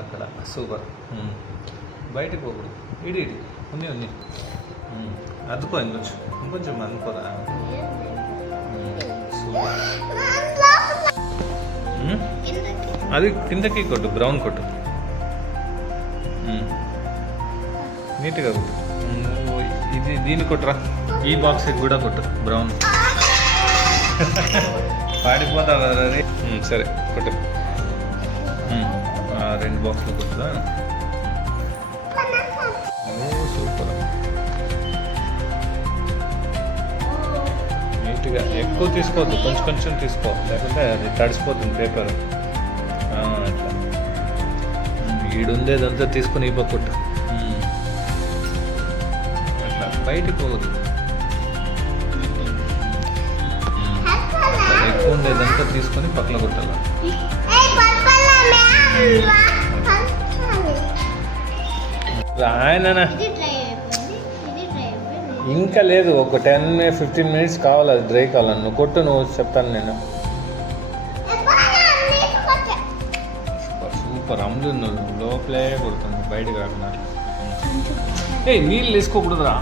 అక్కడ సూపర్. బయటకు పోకూడదు. ఇడి ఉంది. అద్దుకో ఇంకొంచెం అనుకోరా. సూపర్. అది కిందకి కొట్టు, బ్రౌన్ కొట్టు, నీట్గా కొట్టు. ఇది దీన్ని కొట్టురా, ఈ బాక్స్కి కూడా కొట్టు బ్రౌన్. పాడిపోతావు అది. సరే కొట్టు, 2 బాక్స్లు కొట్టుదా. సూపర్. నీట్గా ఎక్కువ తీసుకోవద్దు, కొంచెం తీసుకో, లేకుంటే అది తడిసిపోతుంది పేపర్. అట్లా ఈడుందేదంతా తీసుకుని ఈ పక్క కొట్టు. అట్లా బయటికి పోవద్దు. ఎక్కువ ఉండేదంతా తీసుకొని పక్కన కొట్టాల. ఆయన ఇంకా లేదు, ఒక 10-15 మినిట్స్ కావాలి, అది డ్రై కావాలి. నువ్వు కొట్టు, నువ్వు చెప్తాను నేను. సూపర్. అమ్ములు లోపలే కొడుతుంది, బయటకు రాకుండా. నీళ్ళు వేసుకోకూడదురా.